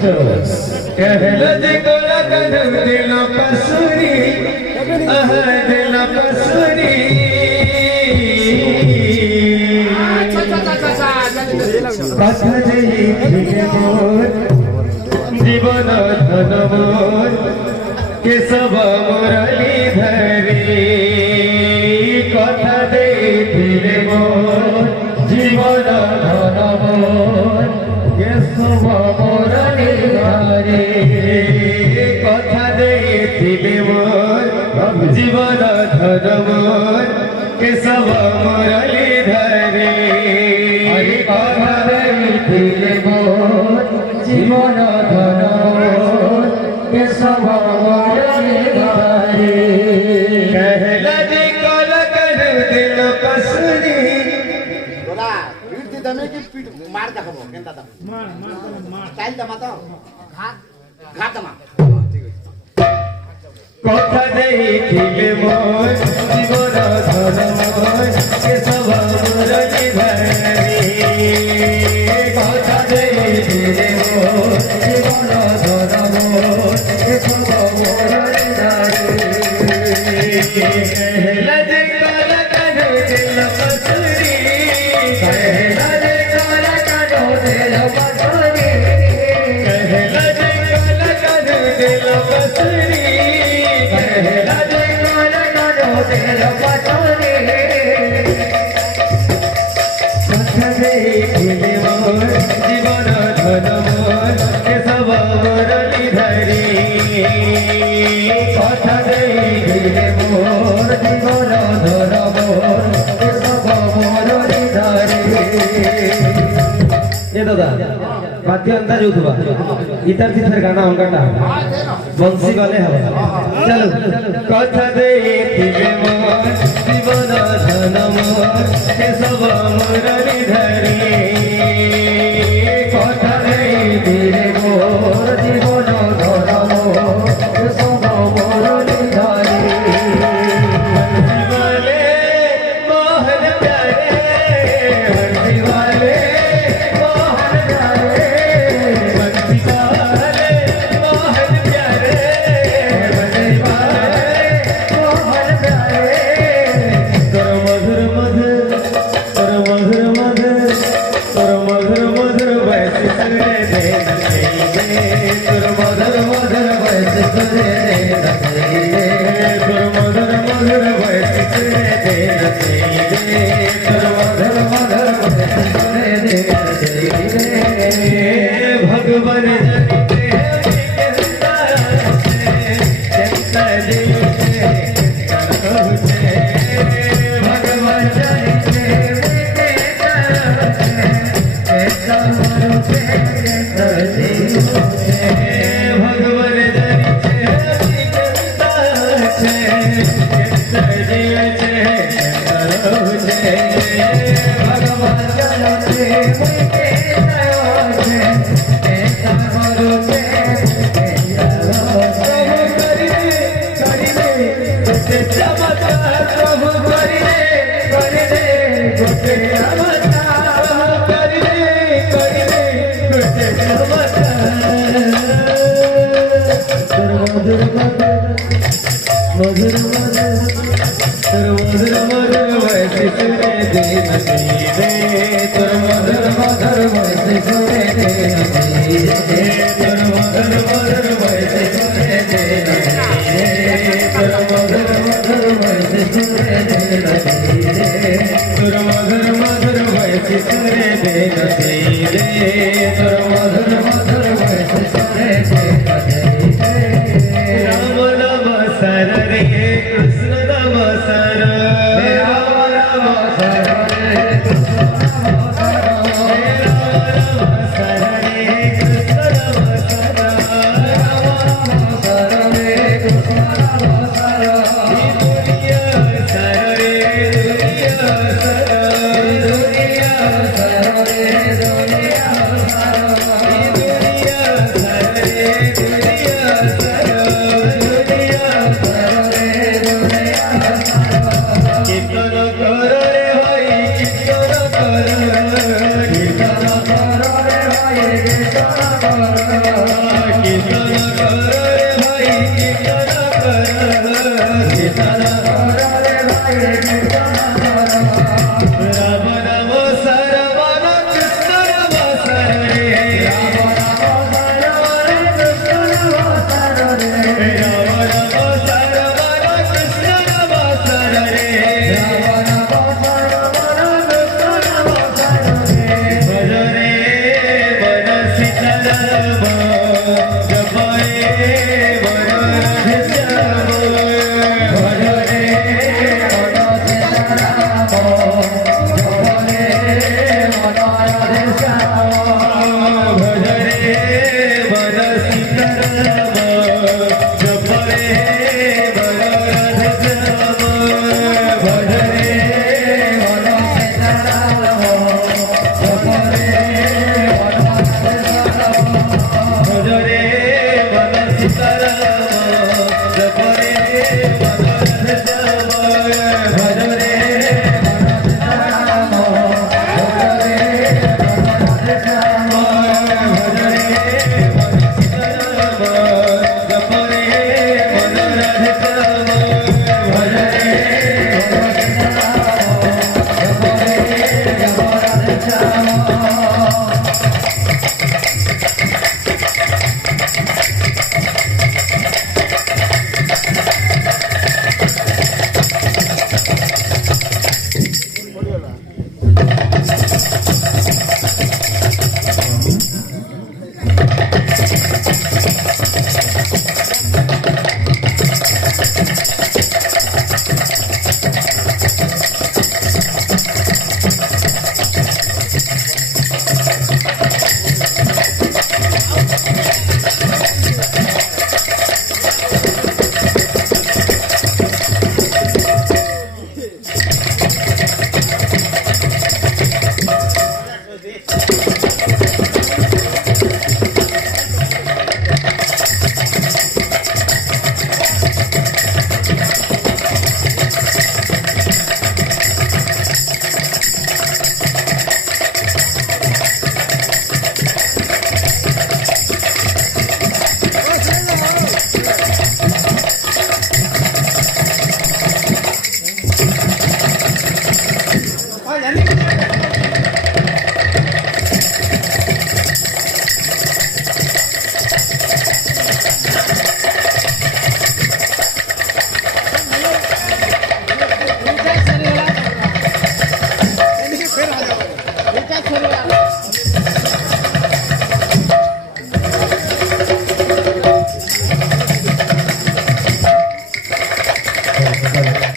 कहला जी गोला कर दिल पसुरी दिल पसुरी কথা যেই থেকে মোর জীবন ধন মোর কেশব মুরলী ধরি কথা দেখিলে মোর জীবন ধন মোর কেশব মুরলী ধরি কথা দেখিলে মোর জীবন ধন মোর কেশব মুরলী ধরি কথা দেখিলে মোর জীবন ধন মোর কেশব মুরলী ধরি कहला जी गोला कर दिल पसुरी बोला पीठ दमे की पीठ मार दाखव केंता दाखव मार स्टाइल दमा तो घाट दमा কথা দেখিলে মোর জীবন ধন মোর কেশব মুরলী ধরি কথা দেখিলে মোর জীবন ধন মোর কেশব মুরলী ধরি कहला जी गोला कर दिल पसुरी कहला जी गोला कर दिल पसुरी कहला जी गोला कर दिल पसुरी कहला जी गोला कर दिल पसुरी কথা দেখিলে মোর জীবন ধন মোর কেশব মুরলী ধরি কথা দেখিলে মোর জীবন ধন মোর কেশব মুরলী ধরি ये दादा बाकी अंदाज उठवा इतर फिर गाना होगा बंसी वाले हवा चलो कथा देখিলে मोर जीवन धन मोर केशब मुरली धरी कथा देখিলে मोर जीवन धन मोर केशब मुरली धरी बंसी वाले मोहन प्यारे बंसी वाले भगवान मधुर मधुर वैसे सुने दे नसीबे तुर मधुर वैसे सुने दे नसीबे तुर मधुर वैसे सुने दे नसीबे तुर मधुर वैसे सुने दे नसीबे तुर मधुर वैसे सुने दे नसीबे तुर मधुर वैसे सुने दे नसीबे राम राम सर रे कृष्ण राम सर राम राम सर रे कृष्ण राम सर राम सर रे कृष्ण राम सर राम सर रे कृष्ण राम सर दुनिया सर रे दुनिया सर दुनिया सर रे चलो